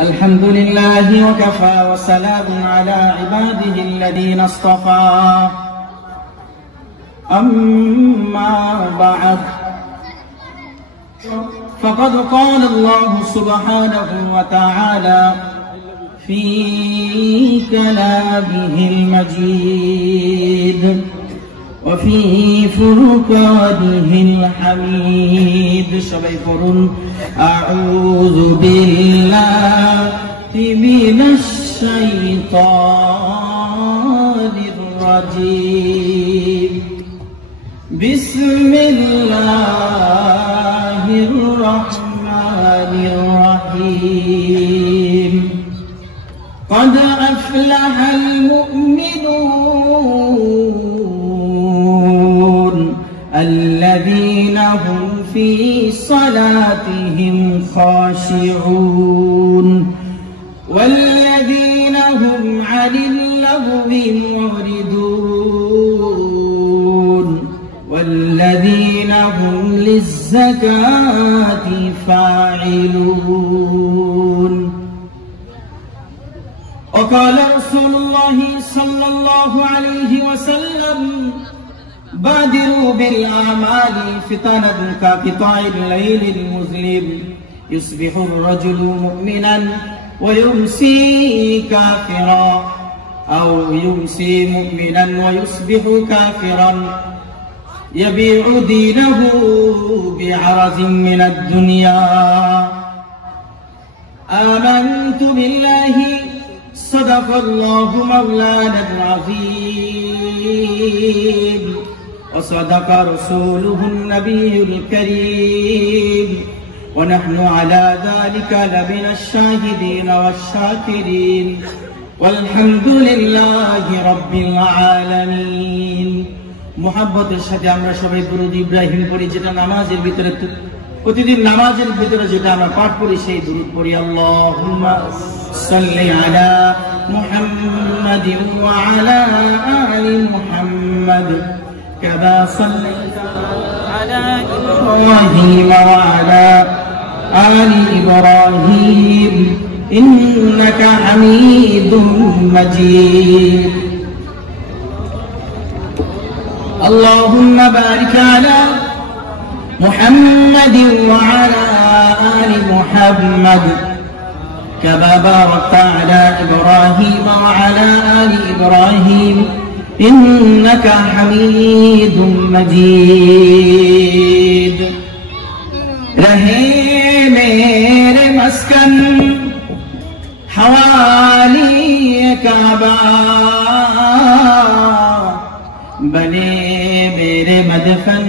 الحمد لله وكفى وسلام على عباده الذين اصطفى أما بعد فقد قال الله سبحانه وتعالى في كلامه المجيد وفي فرقانه الحميد أعوذ بالله من الشيطان الرجيم بسم الله الرحمن الرحيم قد أفلح المؤمنون الذين هم في صلاتهم خاشعون والذين هم عن اللغو معرضون والذين هم للزكاة فاعلون وقال رسول الله صلى الله عليه وسلم بادروا بالأعمال فتنة كقطاع الليل المظلم يصبح الرجل مؤمنا ويمسي كافرا أو يمسي مؤمنا ويصبح كافرا يبيع دينه بعرض من الدنيا آمنت بالله صدق الله مولانا العظيم وصدق رسوله النبي الكريم ونحن على ذلك لمن الشاهدين والشاكرين والحمد لله رب العالمين মুহাব্বতের সাথে আমরা সবাই দুরূদ ইব্রাহিম পড়ি, যেটা নামাজের ভিতরে প্রতিদিন নামাজের ভিতরে যেটা আমরা পাঠ করি সেই দুরূদ পড়ি। আল্লাহুম্মা সাল্লি আলা মুহাম্মাদিন ওয়া আলা আলি মুহাম্মাদ كما صليت على إبراهيم وعلى آل إبراهيم إنك حميد مجيد اللهم بارك على محمد وعلى آل محمد كما باركت على إبراهيم وعلى آل إبراهيم إنك حميد مجيد رہے میرے مسکن حوالی کعبہ بنے میرے مدفن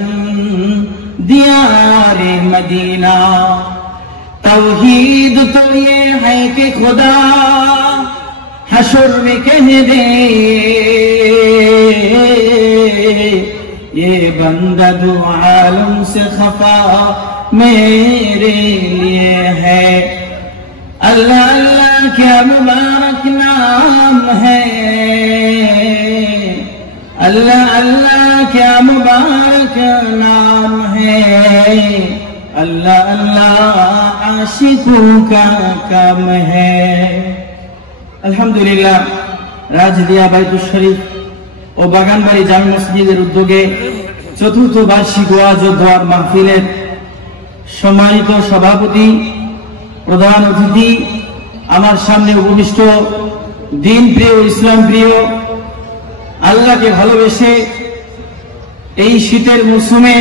دیار مدینہ توحید تو یہ ہے کہ خدا حشر میں کہہ دے یہ بندہ دو عالم سے خفا میرے لیے ہے اللہ اللہ کیا مبارک نام ہے اللہ اللہ کیا مبارک نام ہے اللہ اللہ عاشقوں کا کام ہے আলহামদুলিল্লাহ রাজদিয়া বাইতুল শরীফ ও বাগানবাড়ি জামে মসজিদের উদ্যোগে চতুর্থ বার্ষিক ওয়াজ ও দোয়া মাহফিলের সম্মানিত সভাপতি প্রধান অতিথি আমার সামনে উপবিষ্ট দিন প্রিয় ইসলাম প্রিয় আল্লাহকে ভালোবেসে এই শীতের মৌসুমে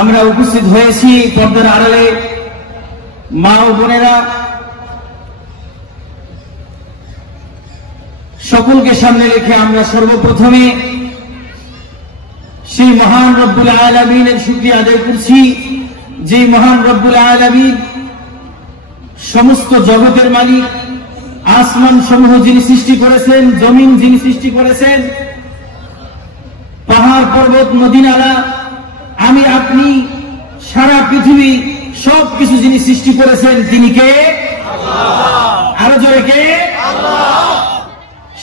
আমরা উপস্থিত হয়েছি পর্দার আড়ালে মা ও বোনেরা, সকলকে সামনে রেখে আমরা সর্বপ্রথমে সেই মহান রব্বুল আলামিনের শুকরিয়া আদায় করছি, যে মহান রব্বুল আলামিন সমস্ত জগতের মালিক, আসমান সমূহ যিনি সৃষ্টি করেছেন, জমিন যিনি সৃষ্টি করেছেন, পাহাড় পর্বত নদী নালা, আমি আপনি সারা পৃথিবী সবকিছু যিনি সৃষ্টি করেছেন তিনি কে? আল্লাহ। আরো জোরে কে? আল্লাহ।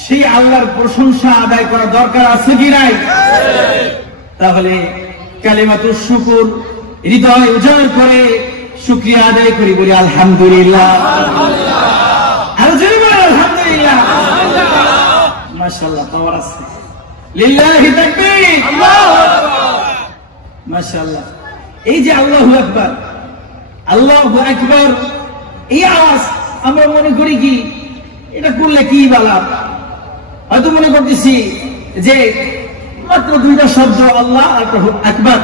সেই আল্লাহর প্রশংসা আদায় করা দরকার আছে কি নাই? তাহলে কালিমাতুশ শুকর হৃদয় উজাড় করে শুকরিয়া আদায় করি, বলি আলহামদুলিল্লাহ। আরো জোরে বলেন আলহামদুলিল্লাহ। মাশাআল্লাহ, পাওয়ার আছে। লিল্লাহি তাকবীর, আল্লাহু আকবার। মাশাআল্লাহ। এই যে আল্লাহু আকবার, আল্লাহু আকবার, এই আওয়াজ আমরা মনে করি কি এটা করলে কি বালা, হয়তো মনে করতেছি যে মাত্র দুইটা শব্দ আল্লাহ আকবার,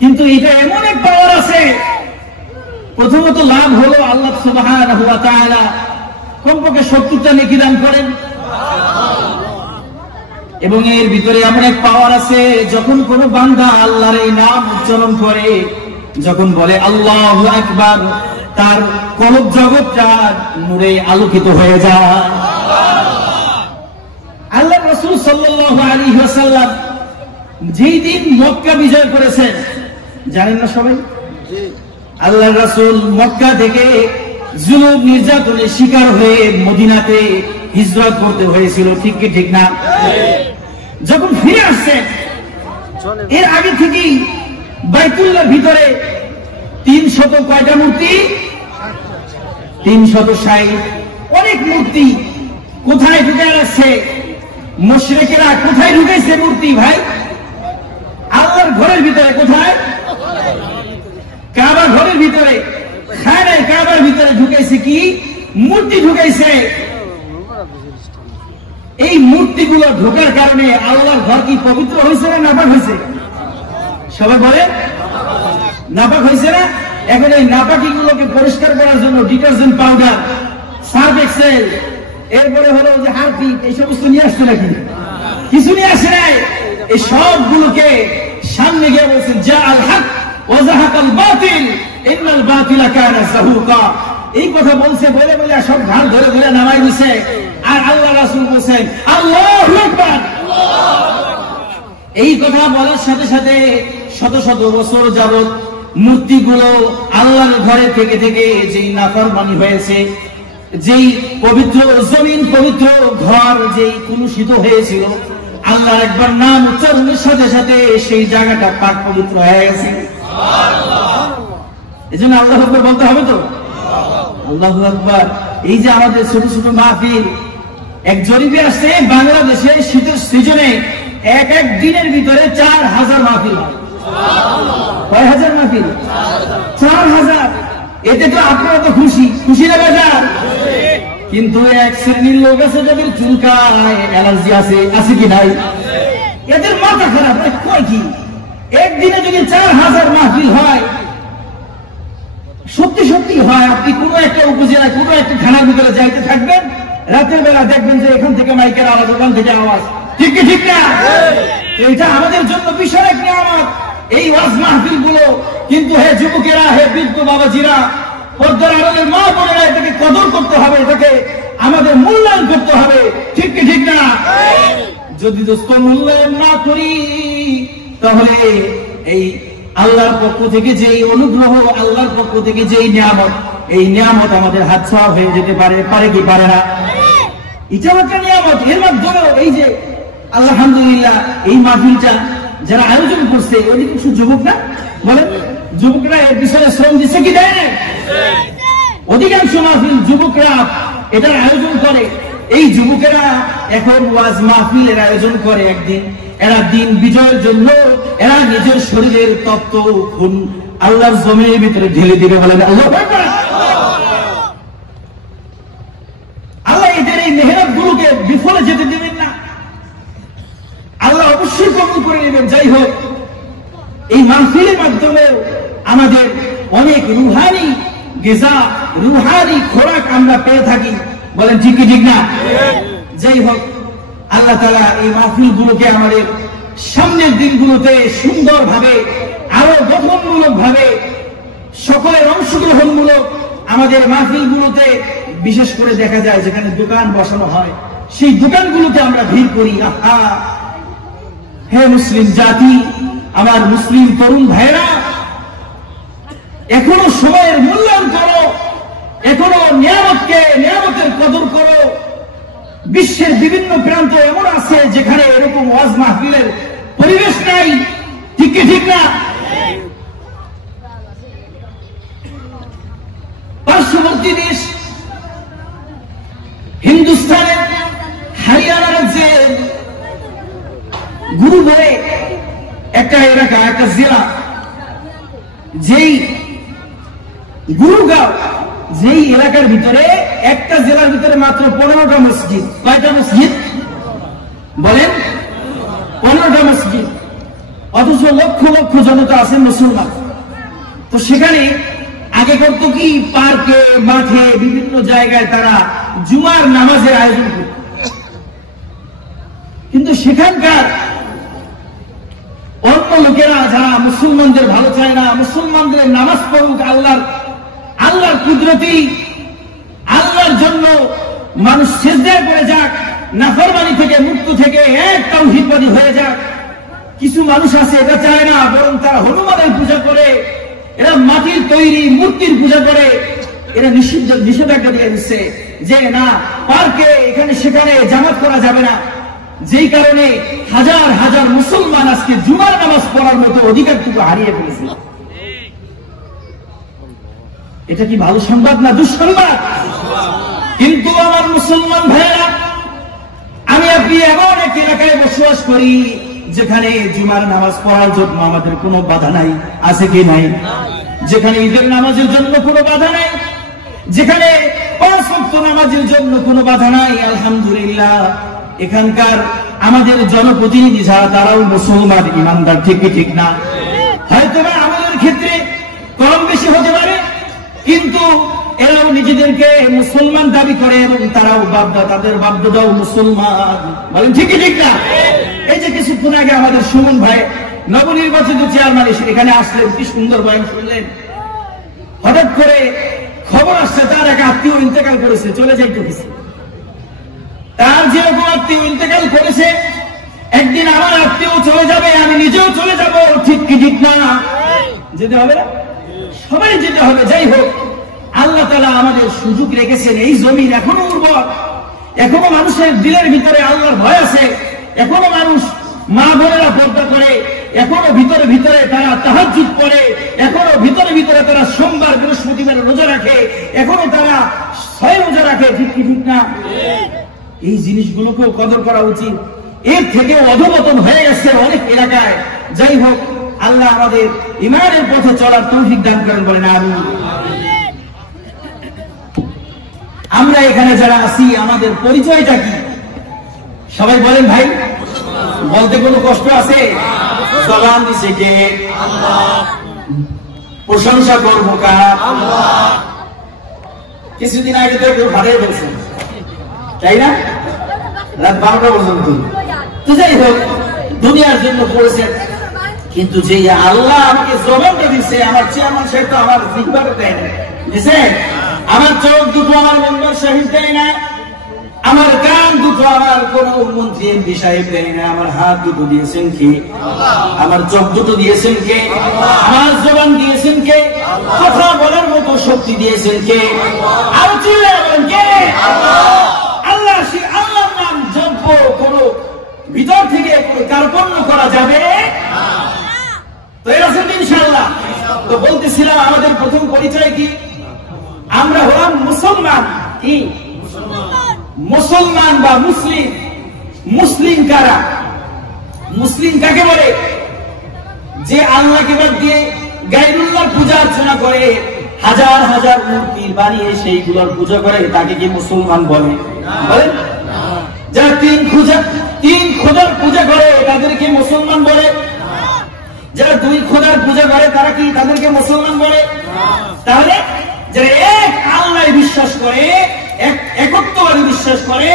কিন্তু এটা এমন এক পাওয়ার আছে। প্রথমত লাভ হলো আল্লাহ সুবহানাহু ওয়া তাআলা কমপক্ষে 70টা নেকি দান করেন, এবং এর ভিতরে এমন এক পাওয়ার আছে, যখন কোন বান্দা আল্লাহর এই নাম উচ্চারণ করে, যখন বলে আল্লাহু আকবার, তার কলব জগৎটা নূরে আলোকিত হয়ে যায়। আল্লাহ রাসূল সাল্লাল্লাহু আলাইহি ওয়াসাল্লাম যেই দিন মক্কা বিজয় করেছেন, জানেন না সবাই? আল্লাহ রাসূল মক্কা থেকে জুলুম নির্যাতনের শিকার হয়ে মদিনাতে হিজরত করতে হয়েছিল, ঠিক কি ঠিক না? যখন ফিরে আসছেন, এর আগে থেকেই বাইতুল্লাহর ভিতরে 300 কয়টা মূর্তি? 360 অনেক মূর্তি কোথায় ঢুকে আসছে? মুশরিকেরা কোথায় ঢুকেছে মূর্তি? ভাই, আল্লাহর ঘরের ভিতরে। কোথায়? কাবা ঘরের ভিতরে, খানায় কাবার ভিতরে ঢুকেছে কি? মূর্তি ঢুকেছে। এই মূর্তিগুলো ঢোকার কারণে আল্লাহর ঘর কি পবিত্র হয়েছে না নাপাক হয়েছে? সবাই বলে নাপাক হয়েছে না? এখন এই নাপাকি গুলোকে পরিষ্কার করার জন্য ডিটারজেন্ট পাউডার, সার্ফ এক্সেল, এরপরে হলো যে হারপিক, এই সমস্ত নিয়ে আসছে নাকি? কিছু নিয়ে আসে নাই। এই সবগুলোকে সামনে গিয়ে বলছেন যা আল হক ওয়া যাহাকাল বাতিল ইন্নাল বাতিলা কানা যাহুকা। এই কথা বলছে, বলে বলে সব ঘাট ধরে ধরে নামাই দিছে। আর আল্লাহ রাসূল বলেন আল্লাহু আকবার। এই কথা বলার সাথে সাথে শত শত বছর যাবত মূর্তিগুলো আল্লাহর ঘরে থেকে থেকে যেই নাফরমানি হয়েছে, যেই পবিত্র জমিন, পবিত্র ঘর যেই কলুষিত হয়েছিল, আল্লাহর একবার নাম উচ্চারণের সাথে সাথে সেই জায়গাটা পাক পবিত্র হয়ে গেছে। এই জন্য আল্লাহু আকবার বলতে হবে তো। আল্লাহু আকবার। এই যে আমাদের ছোট ছোট মাহফিল, এক জরিপে আসছে বাংলাদেশে শীতের সিজনে এক এক দিনের ভিতরে 4000 মাহফিল হয়। কয় হাজার মাহফিল? 4000। এতে তো আপনারা তো খুশি, খুশি না বাজার? কিন্তু এক শ্রেণীর লোক আছে যাদের চুলকায়, অ্যালার্জি আছে, আছে কি নাই? এদের মাথা খারাপ। কয় কি একদিনে যদি 4000 মাহফিল হয়, সত্যি সত্যি হয়, আপনি কোনো একটা উপজেলায় কোনো একটা থানার ভিতরে যাইতে থাকবেন, রাতের বেলা দেখবেন যে এখান থেকে মাইকের আওয়াজ, ওখান থেকে আওয়াজ, ঠিক কি ঠিক না? এটা আমাদের জন্য বিশাল এক নিয়ামত এই ওয়াজ মাহফিল গুলো। কিন্তু হে যুবকেরা, হে বৃদ্ধ বাবাজিরা, পর্দার আড়ালের মা বোনেরা, এটাকে কদর করতে হবে, এটাকে আমাদের মূল্যায়ন করতে হবে, ঠিক কি ঠিক না? যদি দোস্ত মূল্যায়ন না করি, তাহলে এই আল্লাহর পক্ষ থেকে যে অনুগ্রহ, আল্লাহর পক্ষ থেকে যে নিয়ামত, এই নিয়ামত আমাদের হাতছাড়া হয়ে যেতে পারে, পারে কি পারে না? এটাও একটা নিয়ামত। এর মাধ্যমে এই যে আলহামদুলিল্লাহ এই মাহফিলটা যারা আয়োজন করছে, অধিকাংশ যুবক না? বলেন, যুবকরা এর পিছনে শ্রম দিচ্ছে কি দেয় না? অধিকাংশ মাহফিল যুবকরা এটার আয়োজন করে। এই যুবকেরা এখন ওয়াজ মাহফিলের আয়োজন করে একদিন, এরা দিন বিজয়ের জন্য এরা নিজের শরীরের তত্ত্ব খুন আল্লাহর জমিনের ভিতরে ঢেলে দিবে। বলেন আল্লাহু আকবার। আল্লাহ এদের এই মেহনত গুলোকে বিফলে যেতে দিবেন না, আল্লাহ অবশ্যই কবুল করে নেবেন। যাই হোক, এই মাহফিলের মাধ্যমে আমাদের অনেক রুহানি গিজা, রুহানি খোরাক আমরা পেয়ে থাকি। বলেন ঠিক কি ঠিক না? যাই হোক, আল্লাহ তাআলা এই মাহফিল গুলোকে আমাদের সামনের দিনগুলোতে সুন্দরভাবে, আরো গঠনমূলক ভাবে, সকলের অংশগ্রহণমূলক আমাদের মাহফিল গুলোতে, বিশেষ করে দেখা যায় যেখানে দোকান বসানো হয়, সেই দোকানগুলোতে আমরা ভিড় করি। আহা, হে মুসলিম জাতি, আমার মুসলিম তরুণ ভাইরা, এখনো সময়ের মূল্যায়ন করো, এখনো নিয়ামতকে, নিয়ামতের কদর করো। বিশ্বের বিভিন্ন প্রান্ত এমন আছে যেখানে এরকম ওয়াজ মাহফিলের পরিবেশ নাই, ঠিক কি ঠিক না? গুরু বলে একটা এলাকা, একটা জেলা, যেই গুরুগাঁও, যেই এলাকার ভিতরে একটা জেলার ভিতরে মাত্র 15টা মসজিদ। কয়টা মসজিদ বলেন? 15টা মসজিদ, অথচ লক্ষ লক্ষ জনতা আছেন মুসলমান। তো সেখানে আগে করতো কি, পার্কে, মাঠে, বিভিন্ন জায়গায় তারা জুমার নামাজের আয়োজন করত। কিন্তু সেখানকার অন্য লোকেরা যারা মুসলমানদের ভালো চায় না, মুসলমানদের নামাজ পড়ুক, আল্লাহর কুদরতি, আল্লাহর জন্য মানুষ সিজদায় পড়ে যাক, নাফরমানি থেকে মুক্ত থেকে এক তাওহীদবাদী হয়ে যাক, কিছু মানুষ আছে এটা চায় না, বরং তারা হনুমানের পূজা করে, এরা মাটির তৈরি মূর্তির পূজা করে। এরা নিষেধাজ্ঞা দিয়ে দিচ্ছে যে না, পার্কে এখানে সেখানে জামাত করা যাবে না। যেই কারণে হাজার হাজার মুসলমান আজকে জুমার নামাজ পড়ার মতো অধিকারটুকু হারিয়ে ফেলেছে। এটা কি ভালো সংবাদ না দুঃসংবাদ? কিন্তু আমার মুসলমান ভাইয়েরা, আমি আপনি এমন এক এলাকায় বসবাস করি যেখানে জুমার নামাজ পড়ার জন্য আমাদের কোনো বাধা নাই, আছে কি নাই? যেখানে ঈদের নামাজের জন্য কোনো বাধা নাই, যেখানে 5 ওয়াক্ত নামাজের জন্য কোনো বাধা নাই। আলহামদুলিল্লাহ, এখানকার আমাদের জনপ্রতিনিধি যারা, তারাও মুসলমান ইমানদার, ঠিক কি ঠিক না? হয়তো আমাদের ক্ষেত্রে কম বেশি হতে পারে, কিন্তু এরাও নিজেদেরকে মুসলমান দাবি করে এবং তারাও তাদের বাপদাদাও মুসলমান, বলেন ঠিক কি ঠিক না? এই যে কিছুক্ষণ আগে আমাদের সুমন ভাই নবনির্বাচিত চেয়ারম্যান এখানে আসলেন, কি সুন্দর বয়ান শুনলেন। হঠাৎ করে খবর আসছে তার এক আত্মীয় ইন্তেকাল করেছে, চলে যাইতে হয়েছে। তার যেরকম আত্মীয় ইন্তেকাল করেছে, একদিন আমার আত্মীয় চলে যাবে, আমি নিজেও চলে যাব, ঠিক কি ঠিক না? যেতে হবে না? সবাই যেতে হবে। যাই হোক, আল্লাহ তাআলা আমাদের সুযোগ রেখেছেন, এই জমিন এখনো উর্বর, এখনো মানুষের দিলের ভিতরে আল্লাহর ভয় আছে, এখনো মানুষ মা বোনেরা পর্দা করে, এখনো ভিতরে ভিতরে তারা তাহাজ্জুদ পড়ে, এখনো ভিতরে ভিতরে তারা সোমবার বৃহস্পতিবার রোজা রাখে, এখনো তারা 6 রোজা রাখে, ঠিক কি ঠিক না? এই জিনিসগুলোকেও কদর করা উচিত। এর থেকে অধঃপতন হয়ে গেছে অনেক এলাকায়। যাই হোক, আল্লাহ আমাদের ঈমানের পথে চলার তৌফিক দান করেন, বলেন আমিন। আমরা এখানে যারা আছি, আমাদের পরিচয়টা কি? সবাই বলেন ভাই, বলতে কোনো কষ্ট আছে? জবান দিছে কে? আল্লাহ। প্রশংসা করবো কার? আল্লাহ। কিছুদিন আগে তো কেউ হারিয়ে ফেলছে, তাই না? রাত 12টা পর্যন্ত। তো যাই হোক, দুনিয়ার জন্য করেছেন, কিন্তু যে আল্লাহ আমাকে জবানটা দিচ্ছে, আমার চেয়ারম্যান সাহেব তো আমার জিহ্বাটা দেয় না, দিছে? আমার চোখ দুটো আমার মেম্বার সাহেব দেয় না, আমার কান দুটো আমার কোন মন্ত্রী এমপি সাহেব দেয় না, আমার হাত দুটো দিয়েছেন কে? আমার চোখ দুটো দিয়েছেন কে? আমার জবান দিয়েছেন কে? কথা বলার মতো শক্তি দিয়েছেন কে? আর চিল্লাবেন কে? আল্লাহ। সেই আল্লাহর নাম জপ কোন ভিতর থেকে কার্পণ্য করা যাবে তো? এর আছে ইনশাআল্লাহ। তো বলতেছিলাম, আমাদের প্রথম পরিচয় কি? আমরা হলাম মুসলমান। কি মুসলমান বা মুসলিম? মুসলিম কারা? মুসলিম কাকে বলে? যে আল্লাহকে বাদ দিয়ে গায়রুল্লাহর পূজা অর্চনা করে, হাজার হাজার মূর্তি বানিয়ে সেইগুলোর পূজা করে, তাকে কি মুসলমান বলে? বলেন। যারা তিন খোদার পূজা করে, তাদেরকে মুসলমান বলে? যারা 2 খোদার পূজা করে, তারা কি তাদেরকে মুসলমান বলে? তাহলে যারা এক আল্লাহ বিশ্বাস করে, এক একত্ববাদী বিশ্বাস করে,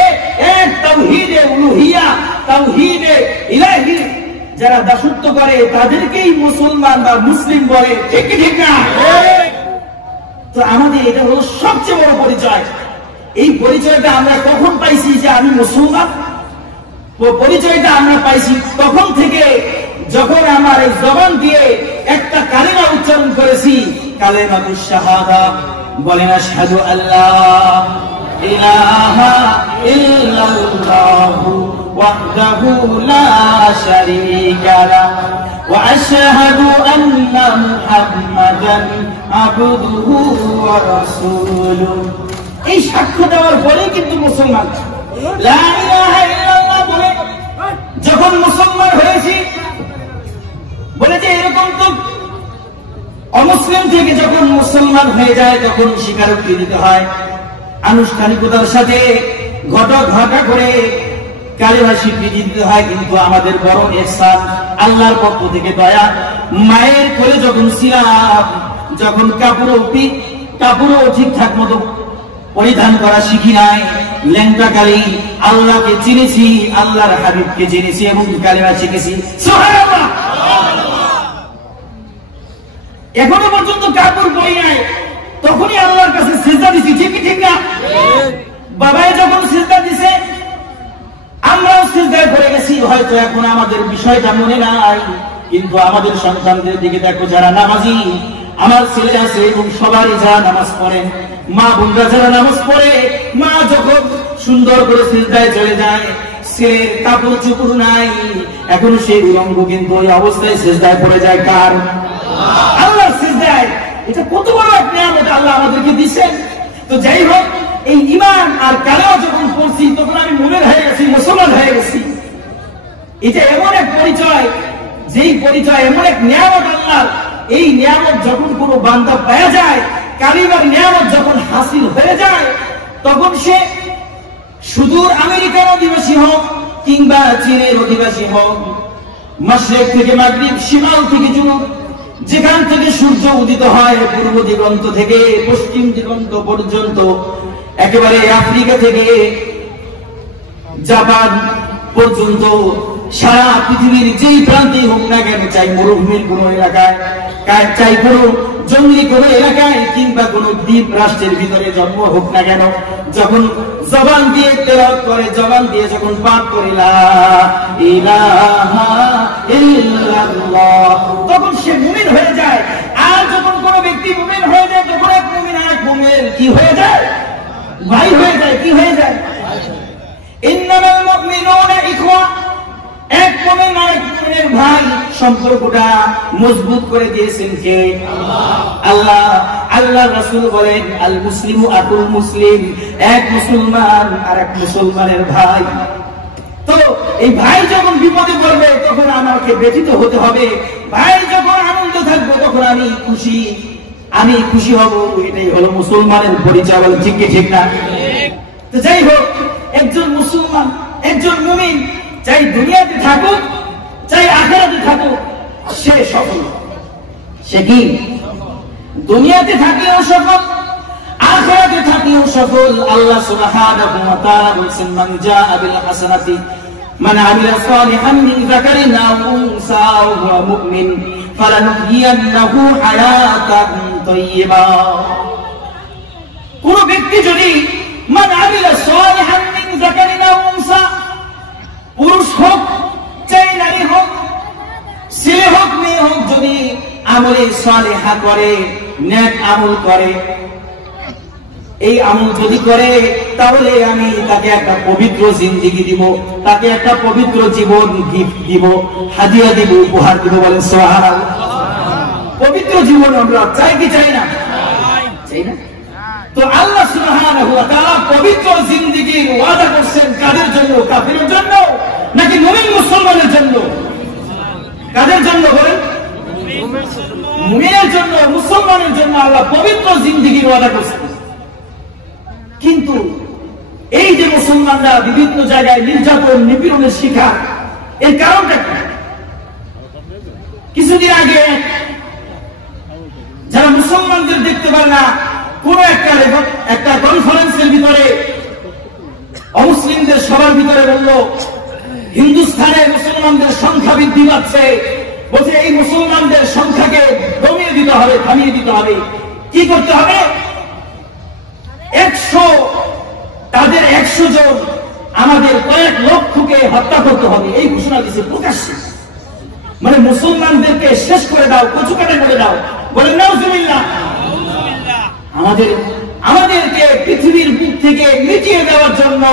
এক তাওহীদে উলুহিয়া, তাওহীদে ইলাহি যারা দাসত্ব করে, তাদেরকেই মুসলমান বা মুসলিম বলে, ঠিক কি ঠিক না? তো আমাদের এটা হলো সবচেয়ে বড় পরিচয়। এই পরিচয়টা আমরা কখন পাইছি যে আমি মুসলমান? পরিচয়টা আমরা পাইছি তখন থেকে, যখন আমার এই জবান দিয়ে একটা কালিমা উচ্চারণ করেছি, কালিমাতুশ শাহাদা, বলেন আশহাদু আল্লা ইলাহা ইল্লাল্লাহু ওয়াহদাহু লা শারীকা লাহু ওয়া আশহাদু আন্না মুহাম্মাদান আবদুহু ওয়া রাসূলুহু। এই সাক্ষ্য দেওয়ার পরেই কিন্তু মুসলমান। লা ইলাহা ইল্লাল্লাহ বলে যখন মুসলমান হয়েছি বলে যে এরকম তো অমুসলিম থেকে যখন মুসলমান হয়ে যায় তখন স্বীকারোক্তি দিতে হয়, আনুষ্ঠানিকতার সাথে ঘটা করে কালেমা স্বীকৃতি দিতে হয়। কিন্তু আমাদের বড় ইহসান, আল্লাহর পক্ষ থেকে দয়া, মায়ের কোলে যখন ছিলাম, যখন কাপড়ও ঠিকঠাক মতো পরিধান করা শিখি নাই, ল্যাংটা কালেই আল্লাহকে চিনেছি, আল্লাহর হাবিবকে চিনেছি এবং কালেমা শিখেছি। সুবহানাল্লাহ। এখনো পর্যন্ত কাপড় পরি নাই, তখনই আল্লাহর কাছে সিজদা দিছি, ঠিক না? বাবাই যখন সিজদা দিছে আমরাও সিজদায় পড়ে গেছি। হয়তো এখন আমাদের বিষয়টা মনে নাই, কিন্তু আমাদের সন্তানদের দিকে দেখো, যারা নামাজি, আমার ছেলে আছে এবং সবারই যারা নামাজ পড়েন, মা বোনরা যারা নামাজ পড়ে, মা যখন সুন্দর করে সিজদায় চলে যায়, ছেলের কাপড় চোপড় নাই, এখন সেই উলঙ্গ কিন্তু ওই অবস্থায় সিজদায় পড়ে যায়। কার? আল্লাহ সিজদায়। এটা কত বড় এক নিয়ামত আল্লাহ আমাদেরকে দিচ্ছেন। তো যাই হোক, এই ঈমান আর কালেমা যখন পড়ছি তখন আমি মুমিন হয়ে গেছি, মুসলমান হয়ে গেছি। এটা এমন এক পরিচয়, যেই পরিচয় এমন এক নিয়ামত আল্লাহ। এই নিয়ামত যখন কোনো বান্দা পাওয়া যায়, কালিমার নিয়ামত যখন হাসিল হয়ে যায়, তখন সে সুদূর আমেরিকার অধিবাসী হোক কিংবা চীনের অধিবাসী হোক, মাশরিক থেকে মাগরিব, শিমাল থেকে জুনুব, যেখান থেকে সূর্য উদিত হয়, পূর্ব দিগন্ত থেকে পশ্চিম দিগন্ত পর্যন্ত, একেবারে আফ্রিকা থেকে জাপান পর্যন্ত, সারা পৃথিবীর যেই প্রান্তে হোক না কেন, চাই মরুভূমির কোন এলাকায়, চাই কোন জঙ্গলি কোন এলাকায় কিংবা কোন দ্বীপ রাষ্ট্রের ভিতরে জন্ম হোক না কেন, যখন জবান দিয়ে তেলাওয়াত করে, জবান দিয়ে যখন পাঠ করে লা ইলাহা ইল্লাল্লাহ, তখন সে মুমিন হয়ে যায়। আর যখন কোন ব্যক্তি মুমিন হয়ে যায়, তখন এক মুমিন আর এক মুমিনের কি হয়ে যায়? ভাই হয়ে যায়। কি হয়ে যায়? ইন্নামাল মুমিনুনা ইখওয়া, এক মুমিন আর এক মুমিনের ভাই। সম্পর্কটা মজবুত করে দিয়েছেন কে? আল্লাহ। আল্লাহ রাসূল বলেন, আল মুসলিমু আকুল মুসলিম, এক মুসলমান আর এক মুসলমানের ভাই। তো এই ভাই যখন বিপদে পড়বে তখন আমাকে ব্যথিত হতে হবে, ভাই যখন আনন্দ থাকবে তখন আমি খুশি হব। এটাই হলো মুসলমানের পরিচয়। ঠিক না? তো যাই হোক, একজন মুসলমান, একজন মুমিন, চাই দুনিয়াতে থাকুক চাই আখিরাতে থাকুক, সে সফল। সে কি? দুনিয়াতে থাকলেও সফল, আখিরাতে থাকলেও সফল। আল্লাহ সুবহানাহু ওয়া তাআলা বলেছেন, মান জাআ বিল হাসানাতি মান আমিলা সালিহান মিন যাকারিন আও উনসা ওয়া হুয়া মুমিন ফালানুহইয়ান্নাহু হায়াতান তাইয়্যিবা। কোন ব্যক্তি যদি মান আমিলা সালিহান মিন যাকারিন আও উনসা, পুরুষ হোক চাই নারী হোক, ছেলে হোক মেয়ে হোক, যদি আমলে সালেহা করে, নেক আমল করে, এই আমল যদি করে, তাহলে আমি তাকে একটা পবিত্র জিন্দেগি দিব, তাকে একটা পবিত্র জীবন গিফট দিব, হাদিয়া দিব, উপহার দিব। বলেন সুবহানাল্লাহ। পবিত্র জীবন আমরা চাই কি চাই না? চাই না। তো আল্লাহ সুবহানাহু ওয়া তাআলা পবিত্র জিন্দেগির ওয়াদা করছেন কাদের জন্য? কাফিরের জন্য নাকি মুমিন মুসলমানের জন্য? কাদের জন্য বলেন? মুমিনের জন্য, মুসলমানের জন্য আল্লাহ পবিত্র জিন্দেগির ওয়াদা করছেন। কিন্তু এই যে মুসলমানরা বিভিন্ন জায়গায় নির্যাতন নিপীড়নের শিকার, এর কারণটা কি? কিছুদিন আগে যারা মুসলমানদের দেখতে পারে না, কোন একটা কনফারেন্সের ভিতরে অমুসলিমদের সবার ভিতরে বলল, হিন্দুস্তানে মুসলমানদের সংখ্যা বৃদ্ধি পাচ্ছে, বলছে এই মুসলমানদের সংখ্যাকে কমিয়ে দিতে হবে, থামিয়ে দিতে হবে। কি করতে হবে? তাদের 100 জন, আমাদের কয়েক লক্ষকে হত্যা করতে হবে, এই ঘোষণা দিচ্ছে প্রকাশ্যে। মানে মুসলমানদেরকে শেষ করে দাও, কচুকাটা করে দাও। বলেন নাউজুবিল্লাহ। আমাদেরকে পৃথিবীর বুক থেকে মিটিয়ে দেওয়ার জন্য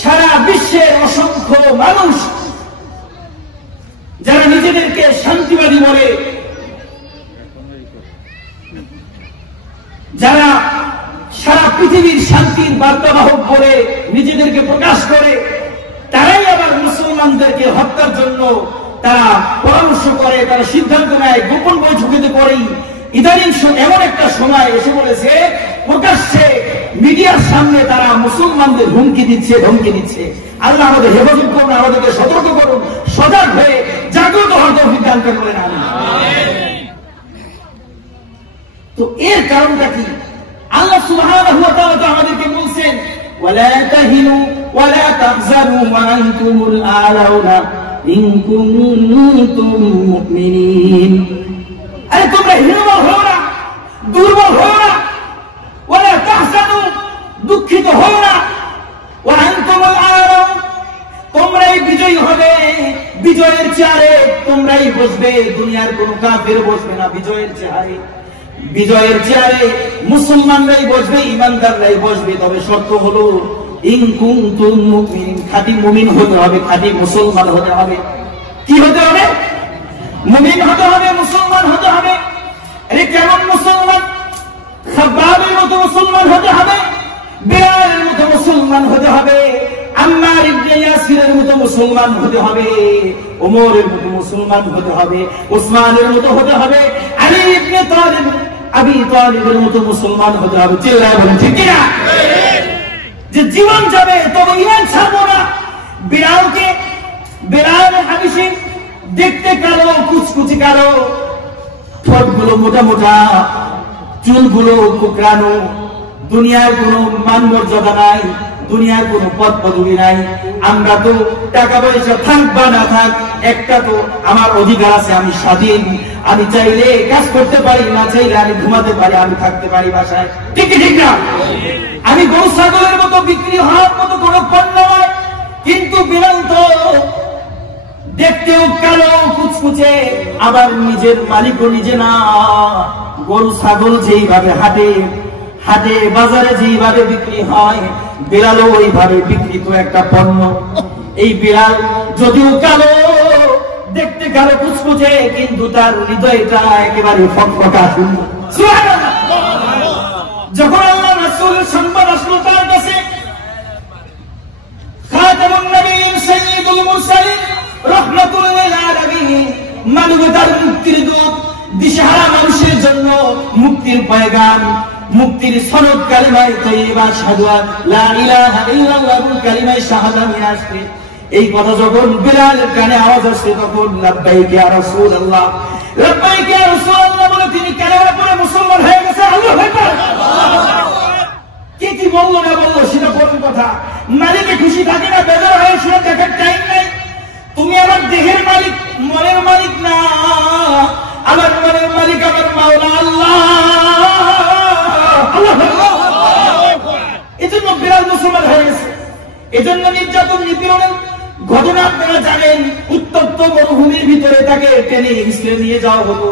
সারা বিশ্বের অসংখ্য মানুষ যারা নিজেদেরকে শান্তিবাদী বলে, যারা সারা পৃথিবীর শান্তির বার্তাবাহক বলে নিজেদেরকে প্রকাশ করে, তারাই আবার মুসলমান মুসলমানদেরকে হত্যার জন্য তারা পরামর্শ করে, তারা সিদ্ধান্ত নেয়, গোপন বৈঠকে করেই ইদানিং এমন একটা সময় এসে বলেছে প্রকাশ্যে মিডিয়ার সামনে তারা মুসলমানদের হুমকি দিচ্ছে, ধমকি দিচ্ছে। আল্লাহ আমাদের হেফাজত করুন, আমাদেরকে সতর্ক করুন, সজাগ হয়ে জাগ্রত হওয়ার তৌফিক দান করেন। তো এর কারণটা কি? আল্লাহ সুবহানাহু ওয়া তাআলা তো আমাদেরকে বলছেন ওয়ালা তাহিনু ওয়ালা তাহজানু ওয়া আনতুমুল আ'লাউনা ইন কুনতুম মুমিনিন। আরে তোমরা হিরো হও না, দুর্বল হও না, ওয়ালা তাহজানু দুঃখিত হও না, ওয়া আনতুমুল আ'লাউন তোমরাই বিজয়ী হবে, বিজয়ের চেয়ারে তোমরাই বসবে, দুনিয়ার কোন কাফের বসবে না বিজয়ের চেয়ারে। বিজয়ের চেয়ারে মুসলমানরাই বসবে, ইমানদাররাই বসবে। তবে শর্ত হলো ইন কুনতুম মুমিনিন, খাঁটি মুমিন হতে হবে, খাঁটি মুসলমান হতে হবে। কি হতে হবে? মুমিন হতে হবে, মুসলমান হতে হবে। আরে কেমন মুসলমান? খাব্বাবের মতো মুসলমান হতে হবে, বিলালের মতো মুসলমান হতে হবে, আম্মার ইবনে ইয়াসিরের মতো মুসলমান হতে হবে, ওমরের মতো মুসলমান হতে হবে, উসমানের মতো হতে হবে, আলী ইবনে তালিব আবি তালিবের মতো মুসলমান হতে হবে। চিল্লায় বলেন ঠিক কিনা? যে জীবন যাবে তবে ঈমান ছাড়বো না। বিলাল হাবশী দেখতে কালো, কুচকুচি কালো, ঠোঁটগুলো মোটা মোটা, চুলগুলো কোকড়ানো, দুনিয়ার কোনো মান মর্যাদা নাই, দুনিয়ার কোনো পদ পদবি নাই। আমরা তো টাকা পয়সা থাক বা না থাক, একটা তো আমার অধিকার আছে, আমি স্বাধীন, আমি চাইলে কাজ করতে পারি, না চাইলে আমি ঘুমাতে পারি, আমি থাকতে পারি বাসায়। ঠিক ঠিক না? আমি গরু ছাগলের মতো বিক্রি হওয়ার মতো কোনো পণ্য নয়। কিন্তু বিলাল তো দেখতেও কালো, কুচকুচে, আবার নিজের মালিকও নিজে না। গরু ছাগল যেইভাবে হাটে হাটে বাজারে যেইভাবে বিক্রি হয়, বিলালও ওইভাবে বিক্রিত একটা পণ্য। এই বিলাল যদিও কালো, দেখতে কালো কুচকুচে, কিন্তু তার হৃদয়টা একেবারে ফকফকা সুন্দর। সুবহানাল্লাহ। যখন আল্লাহ রাসূলের সংবাদ আসলো তার কাছে, খাতামুন নবিয়্যিন সাইয়্যিদুল মুরসালিন রাহমাতুল লিল আলামিন, মানবতার মুক্তির দূত, দিশাহারা মানুষের জন্য মুক্তির পয়গাম, মুক্তির সনদ কালিমায়ে তাইয়্যিবা আশহাদু লা ইলাহা ইল্লাল্লাহু কালিমায়ে শাহাদাত নিয়ে আসবে। এই কথা যখন বিলালের কানে আওয়াজ আসছে, তখন লাব্বাইক ইয়া রাসূলুল্লাহ, লাব্বাইক ইয়া রাসূলুল্লাহ বলে তিনি কালেমা পড়ে মুসলমান হয়ে গেছে। আল্লাহু আকবার। কি বললো না বললো সেটা বড় কথা। মালিকে খুশি থাকে না, বেজার হয়ে শুনে দেখার টাইম নাই। তুমি আমার দেহের মালিক, মনের মালিক না। আমার মনের মালিক আমার মাওলা আল্লাহ। এজন্য বিলাল মুসলমান হয়ে গেছে। এজন্য নির্যাতন নিপীড়নের ঘটনা আপনারা জানেন। উত্তপ্ত মরুভূমির ভিতরে তাকে টেনে হিঁচড়ে নিয়ে যাওয়া হতো,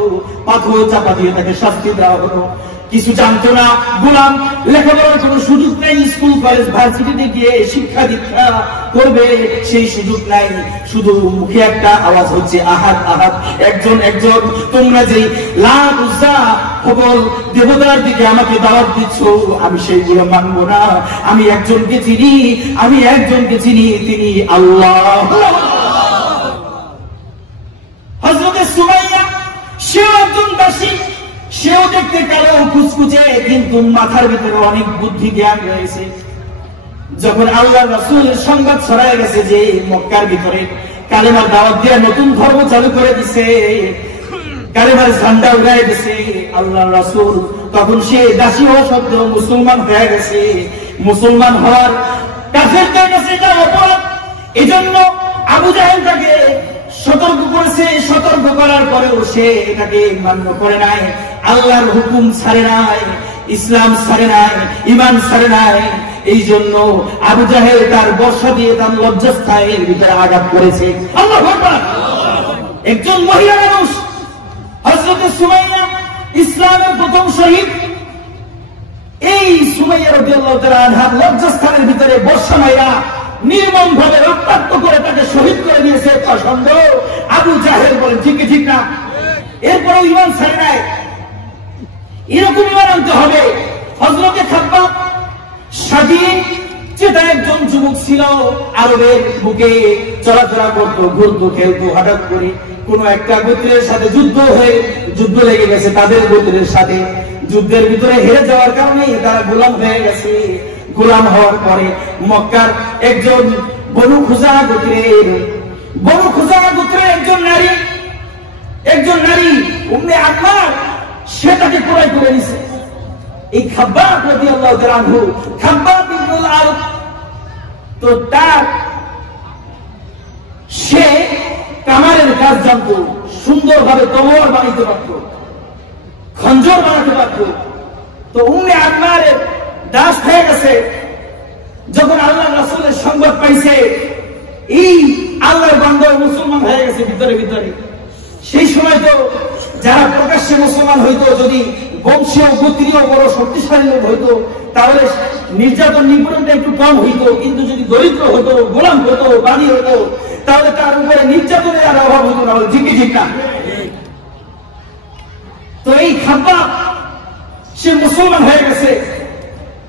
পাথর চাপা দিয়ে তাকে শাস্তি দেওয়া হতো। কিছু জানতো না, গোলাম, লেখাপড়ার কোনো সুযোগ নেই, স্কুল কলেজ ভার্সিটিতে গিয়ে শিক্ষা দীক্ষা করবে সেই সুযোগ নাই। শুধু মুখে একটা আওয়াজ হচ্ছে আহাদ আহাদ, একজন একজন। তোমরা যে লাত উজ্জা হবল দেবতার দিকে আমাকে দাওয়াত দিচ্ছ, আমি সেইগুলো মানবো না। আমি একজনকে চিনি, আমি একজনকে চিনি, তিনি আল্লাহ। হযরতে সুমাইয়া, সেও একজন দাসী, সেও দেখতে কালো কুচকুচে, কিন্তু মাথার ভিতরে অনেক বুদ্ধি জ্ঞান রয়েছে। যখন আল্লাহ রাসূলের সংবাদ ছড়ায় গেছে যে মক্কার ভিতরে কালেমার দাওয়াত দিয়ে নতুন ধর্ম চালু করে দিছে, কালেমার ঝান্ডা উড়াই দিছে আল্লাহ রাসূল, তখন সে দাসী হওয়া সত্ত্বেও মুসলমান হয়ে গেছে। মুসলমান হওয়ার কাফেরদের কাছে এটা অপরাধ। এজন্য আবু জাহেল তাকে সতর্ক করেছে। সতর্ক করার পরেও সে এটাকে মান্য করে নাই, আল্লাহর হুকুম ছাড়ে নাই, ইসলাম ছাড়ে নাই, ঈমান ছাড়ে নাই। এই জন্য আবু জাহেল তার বর্ষা দিয়ে তার লজ্জাস্থানের ভিতরে আঘাত করেছে। আল্লাহু আকবার। একজন মহিলা মানুষ, হযরতে সুমাইয়া, ইসলামের প্রথম শহীদ। এই সুমাইয়া রাদিয়াল্লাহু তাআলা আনহা লজ্জাস্থানের ভিতরে বর্ষা মাইরা নির্মম ভাবে রক্তাক্ত করে তাকে শহীদ করে দিয়েছে। পছন্দ আবু জাহেল বলেন ঠিক ঠিক না? এরপরে ঈমান ছাড়ে নাই। এরকম ঈমান আনতে হবে। হযরতে খাব্বাব স্বাধীন সেটা একজন যুবক ছিল, আরবের বুকে চলাফেরা করতো, ঘুরতো, খেলতো। হঠাৎ করে কোন একটা গোত্রের সাথে যুদ্ধ লেগে গেছে তাদের গোত্রের সাথে। যুদ্ধের ভিতরে হেরে যাওয়ার কারণে তারা গোলাম হয়ে গেছে। গোলাম হওয়ার পরে মক্কার একজন বনু খুজাআ গোত্রের একজন নারী উম্মে আম্মার, সে তাকে ক্রয় করে নিছে। এই খাব্বাব রাদিয়াল্লাহু তাআলা আনহু, খাব্বাব ইবনুল আরব, তো সে কামারের কাজ জানতো, সুন্দরভাবে তলোয়ার বানাইতে পারত, খঞ্জর বানাতে পারত। তো উম্মে আম্মারের দাস হয়ে গেছে। যখন আল্লাহ রাসূলের সংবাদ পাইছে এই আল্লাহর বান্দা মুসলমান হয়ে গেছে ভিতরে ভিতরে, সেই সময় তো যারা প্রকাশ্যে মুসলমান হইতো, যদি বংশীয় গোত্রীয় বড় শক্তিশালী লোক হইতো, তাহলে নির্যাতন নিপীড়নটা একটু কম হইতো। কিন্তু যদি দরিদ্র হতো, গোলাম হতো, বাণী হতো, তাহলে তার উপরে নির্যাতনের আর অভাব হতো না। ঠিক না? তো এই খাব্বাব সে মুসলমান হয়ে গেছে।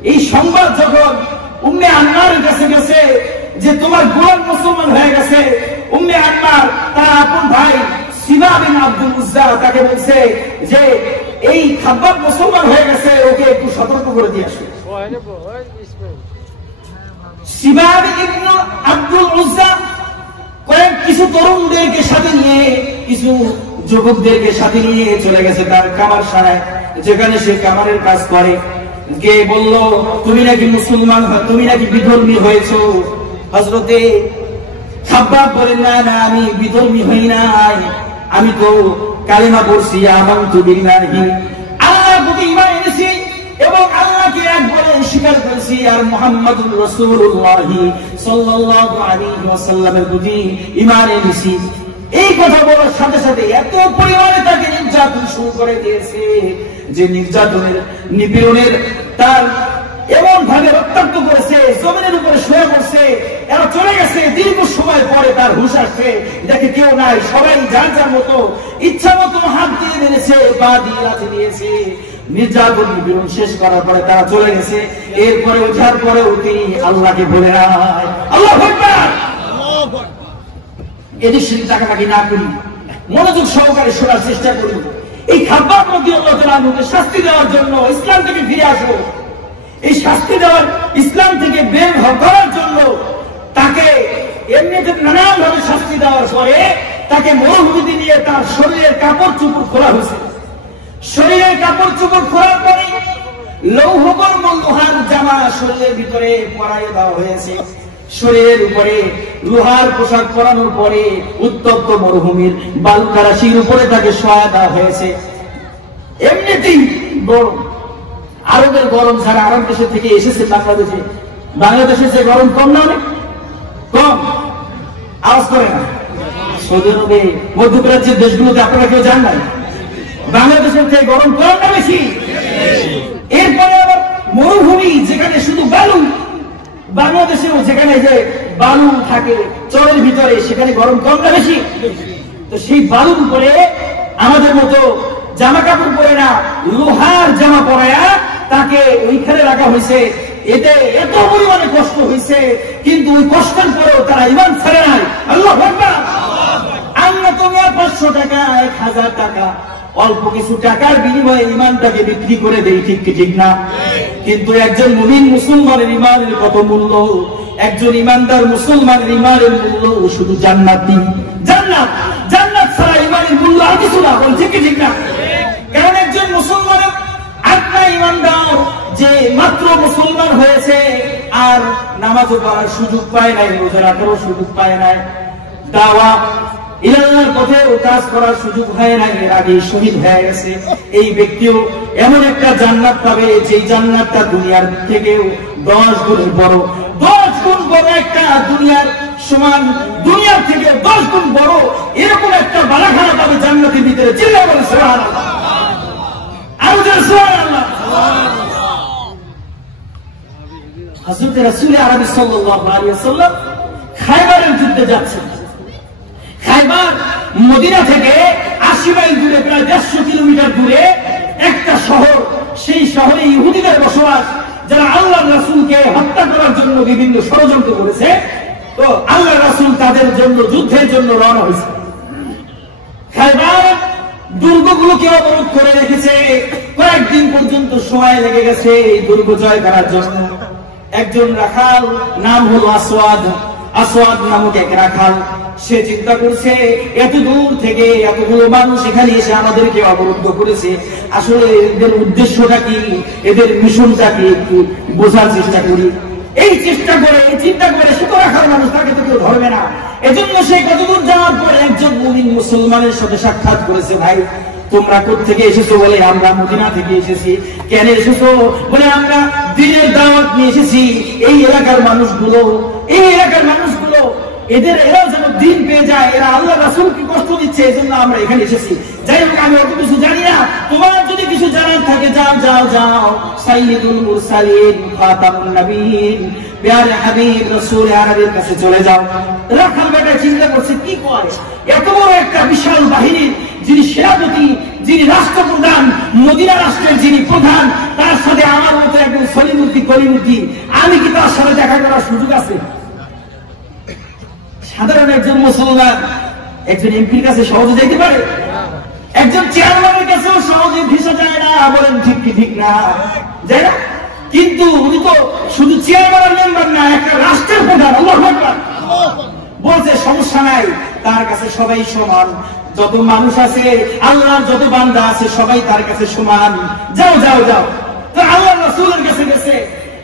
এই সংবাদ যখন উম্মে আম্মারের কাছে গেছে যে তোমার গোলাম মুসলমান হয়ে গেছে, উম্মে আম্মার তার আপন ভাই সিবা বিন আব্দুল উজ্জা তাকে বলছে যে এই খাব্বাব মুসলমান হয়ে গেছে, ওকে একটু সতর্ক করে দিয়ে আসো। সিবা বিন আব্দুল উজ্জা কিছু তরুণদেরকে সাথে নিয়ে, কিছু যুবকদেরকে সাথে নিয়ে চলে গেছে তার কামারখানায়, যেখানে সে কামারের কাজ করে। কে বলল তুমি নাকি মুসলমান, তুমি নাকি বিধর্মী হয়েছো? হযরতে খাব্বাব বলেন না না, আমি বিধর্মী হই নাই, আমি তো কালিমা পড়ছি, আমানতু বিল্লাহি, আল্লাহর প্রতি ঈমান এনেছি এবং আল্লাহকে এক বলে স্বীকার করেছি, আর মুহাম্মাদুর রাসূলুল্লাহ সাল্লাল্লাহু আলাইহি ওয়াসাল্লামের প্রতি ঈমান এনেছি। এই কথা বলার সাথে সাথে এত পরিমাণে তাকে নির্যাতন শুরু করে দিয়েছে যে নির্যাতনের নিপীড়নের তার এমন ভাবে রক্তাক্ত করেছে, জমিনের উপরে শুয়ে পড়ছে। এরা চলে গেছে। দীর্ঘ সময় পরে তার হুঁশ আসছে, দেখে কেউ নাই, সবাই যার যার মতো ইচ্ছা মতো হাত দিয়ে মেরেছে, পা দিয়ে লাথি দিয়েছে। নির্যাতন নিপীড়ন শেষ করার পরে তারা চলে গেছে। এরপরে ওঠার পরেও তিনি আল্লাহকে বলে নাই, আল্লাহু আকবার। এদের সাথে টাকাটাকি না করি, মনোযোগ সহকারে শোনার চেষ্টা করি। এই খাব্বাব রাদিয়াল্লাহু তাআলা আনহুকে শাস্তি দেওয়ার জন্য, ইসলাম থেকে ফিরে আসো, এই শাস্তি দেওয়ার, ইসলাম থেকে বের করার জন্য তাকে এমনিতে নানান ভাবে শাস্তি দেওয়ার পরে তাকে মরুভূমিতে নিয়ে তার শরীরের কাপড় চোপড় খোলা হয়েছে। শরীরের কাপড় চোপড় খোলার পরে লৌহকর্ম লোহার জামা শরীরের ভিতরে পরাইয়ে দেওয়া হয়েছে। শরীরের উপরে লোহার পোশাক পরানোর পরে উত্তপ্ত মরুভূমির বালুকারাশির উপরে তাকে শোয়া দেওয়া হয়েছে। এমনিতেই গরম, আরবের গরম ছাড়া আরব দেশের থেকে এসেছে বাংলাদেশে যে গরম কম না, অনেক কম, আওয়াজ করে না। সৌদি আরবে, মধ্যপ্রাচ্যের দেশগুলোতে আপনারা কেউ জান নাই, বাংলাদেশের থেকে গরম কম না বেশি? এরপরে আবার মরুভূমি যেখানে শুধু বালু, বাংলাদেশেও যেখানে যে বালু থাকে চরের ভিতরে, সেখানে গরম কম না বেশি? তো সেই বালুর উপরে আমাদের মতো জামা কাপড় পরে না, লোহার জামা পরায়া তাকে ওইখানে রাখা হয়েছে। এতে এত পরিমাণে কষ্ট হয়েছে, কিন্তু ওই কষ্টের পরেও তারা ঈমান ছাড়ে নাই। আল্লাহু আকবার। আমরা তো 500 টাকা, 1000 টাকা, অল্প কিছু টাকার বিনিময়ে ঈমানটাকে বিক্রি করে দেই, ঠিক না? কিন্তু একজন মুমিন মুসলমানের ঈমানের কত মূল্য! একজন ঈমানদার মুসলমানের ঈমানের মূল্য শুধু জান্নাতি। জান্নাত ছাড়া ঈমানের মূল্য আর কিছু না। বল ঠিক না? কারণ একজন মুসলমানের আত্মা ঈমানদার যে মাত্র মুসলমান হয়েছে আর নামাজও পড়ার সুযোগ পায় নাই, রোজা রাখারও সুযোগ পায় নাই, দাওয়া ইলাল্লাহর পথে কাজ করার সুযোগ হয় না, এর আগে শহীদ হয়ে গেছে, এই ব্যক্তিও এমন একটা জান্নাত পাবে যে জান্নাতটা দুনিয়ার থেকেও 10 গুণ বড়। 10 গুণ বড় একটা দুনিয়ার সমান, দুনিয়ার থেকে 10 গুণ বড় এরকম একটা বালাখানা পাবে জান্নাতের ভিতরে। চিল্লায়ে বলেন সুবহানাল্লাহ। আরো জোরে সুবহানাল্লাহ। হযরত রাসূল আরবি সাল্লাল্লাহু আলাইহি ওয়াসাল্লাম খায়বারের যুদ্ধে যাচ্ছেন। খায়বার মদিনা থেকে 80 মাইল দূরে, প্রায় 150 কিলোমিটার দূরে একটা শহর। সেই শহরে ইহুদিদের বসবাস। যারা আল্লাহ রাসূলকে হত্যা করার জন্য বিভিন্ন ষড়যন্ত্র করেছে, তো আল্লাহ রাসূল তাদের জন্য যুদ্ধের জন্য রওনা হয়েছে। খায়বার দুর্গগুলোকে অবরোধ করে রেখেছে, কয়েকদিন পর্যন্ত সময় লেগে গেছে এই দুর্গ জয় করার জন্য। একজন রাখাল, নাম হলো আসওয়াদ, আসওয়াদ নামক এক রাখাল, সে চিন্তা করছে এত দূর থেকে এতগুলো মানুষ এখানে এসে আমাদেরকে অবরুদ্ধ করেছে, আসলে এদের উদ্দেশ্যটা কি, এদের মিশনটা কি একটু বোঝার চেষ্টা করি। এই চেষ্টা করে, এই চিন্তা করে সে তো রাখাল মানুষ, তাকে তো কেউ ধরবে না। এজন্য সে কতদূর যাওয়ার পরে একজন মুমিন মুসলমানের সাথে সাক্ষাৎ করেছে। ভাই, তোমরা কোত্থেকে এসেছো? বলে আমরা মদিনা থেকে এসেছি। কেন এসেছো? বলে আমরা দ্বীনের দাওয়াত নিয়ে এসেছি। এই এলাকার মানুষগুলো এরা যেন দ্বীন পেয়ে যায়, এরা আল্লাহ রাসূলকে কষ্ট দিচ্ছে, এই জন্য আমরা এখানে এসেছি। যাই হোক, আমি অত কিছু জানি না, তোমার যদি কিছু জানার থাকে যাও যাও যাও। সাইয়্যিদুল মুরসালিন খাতামুন নবিয়্যিন প্যারে হাবিব রাসূল আরবের কাছে চলে যাও। রাখাল বেটা চিন্তা করছে, কি কয়, এত বড় একটা বিশাল বাহিনীর যিনি সেনাপতি, যিনি রাষ্ট্রপ্রধান, মদিনা রাষ্ট্রের যিনি প্রধান, তার সাথে আমার মতো একজন সলিমুদ্দি কলিমুদ্দি, আমি কি তার সাথে দেখা করার সুযোগ আছে? সাধারণ একজন মুসলমান একজন এমপির কাছে সহজে যেতে পারে? একজন চেয়ারম্যানের কাছেও সহজে ভিসা যায় না। বলেন ঠিক কি ঠিক না? যায় না। কিন্তু উনি তো শুধু চেয়ারম্যানের মেম্বার না, একটা রাষ্ট্রের প্রধান। আল্লাহু আকবার। বলছে সমস্যা নাই, তার কাছে সবাই সমান, যত মানুষ আছে, আল্লাহর যত বান্দা আছে, সবাই তার কাছে সমান। যাও যাও যাও। তো আল্লাহ রাসূলের কাছে গেছে,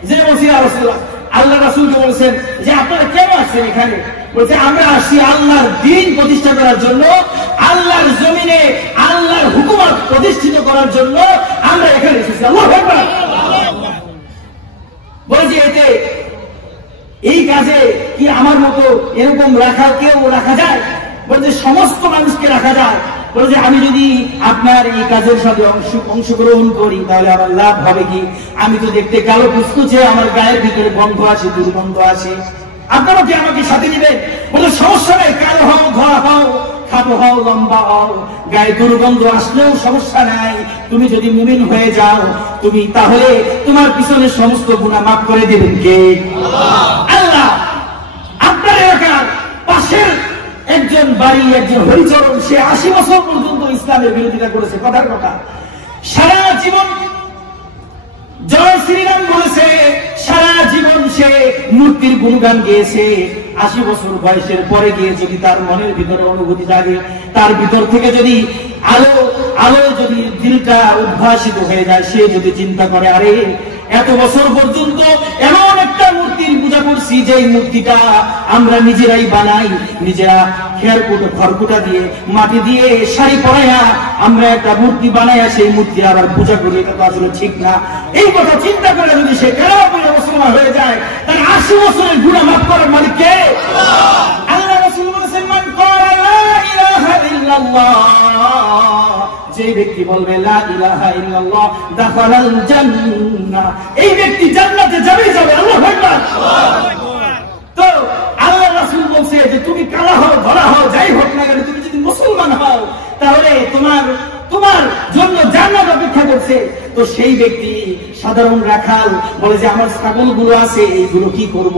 যে বলছি ইয়া রাসূলুল্লাহ, আল্লাহ রাসূলকে বলছেন যে আপনারা কেন আসছেন এখানে? বলছে আমরা আসছি আল্লাহর দ্বীন প্রতিষ্ঠা করার জন্য, আল্লাহর জমিনে আল্লাহর হুকুমত প্রতিষ্ঠিত করার জন্য আমরা এখানে এসেছি। আল্লাহু আকবার। বলছি এতে এই কাজে কি আমার মতো এরকম কেউ রাখা যায়? বলছে সমস্ত মানুষকে রাখা যায়। বলছে আমি যদি আপনার এই কাজের সাথে অংশগ্রহণ করি তাহলে আমার লাভ হবে কি? আমি তো দেখতে কালো কুচকুচে, আমার গায়ের ভিতরে গন্ধ আছে, দুর্গন্ধ আছে, আপনারা কি আমাকে সাথে নেবেন? বলে সমস্যা নেই, কালো হও, ধোয়া হও, খাটো হও, লম্বা হও, গায়ে দুর্গন্ধ আসলেও সমস্যা নাই। তুমি যদি মুমিন হয়ে যাও, তুমি তাহলে তোমার পিছনে সমস্ত গুনাহ মাফ করে দিবেন কে? আল্লাহ। আপনার এলাকার পাশের একজন বাড়ি, একজন হরিচরণ, সে 80 বছর পর্যন্ত ইসলামের বিরোধিতা করেছে, কথার কথা। সারা জীবন জয় শ্রীরাম বলেছে, সারা জীবন সে মূর্তির গুণগান গেয়েছে। 80 বছর বয়সের পরে গিয়ে যদি তার মনের ভিতরে অনুভূতি জাগে, তার ভিতর থেকে যদি আলো যদি দিলটা উদ্ভাসিত হয়ে যায়, সে যদি চিন্তা করে আরে এত বছর পর্যন্ত এমন একটা মূর্তির পূজা করছি, যে মূর্তিটা আমরা নিজেরাই বানাই, নিজেরা খড়কুটা দিয়ে, মাটি দিয়ে, শাড়ি পরাইয়া আমরা একটা মূর্তি বানাইয়া সেই মূর্তি আবার পূজা করি, এটা তো আসলে ঠিক না। এই কথা চিন্তা করে যদি সে কালেমা মুসলমান হয়ে যায়, তার 80 বছরের গুনাহ মাফ করার মালিক কে? আল্লাহ রাসূল বলেছেন, মান ক্বালা লা ইলাহা ইল্লাল্লাহ, যে ব্যক্তি বলবে লা ইলাহা ইল্লাল্লাহ দাখালাল জান্নাহ, এই ব্যক্তি জান্নাতে যাবে। আল্লাহু আকবার। তো আল্লাহ রাসূল বলছে যে তুমি কালা হও, ধরা হও, যাই হোক না কেন, তুমি যদি মুসলমান হও তাহলে তোমার জন্য জান্নাত অপেক্ষা করছে। তো সেই ব্যক্তি সাধারণ রাখাল বলে যে আমার ছাগলগুলো আছে, এইগুলো কি করব?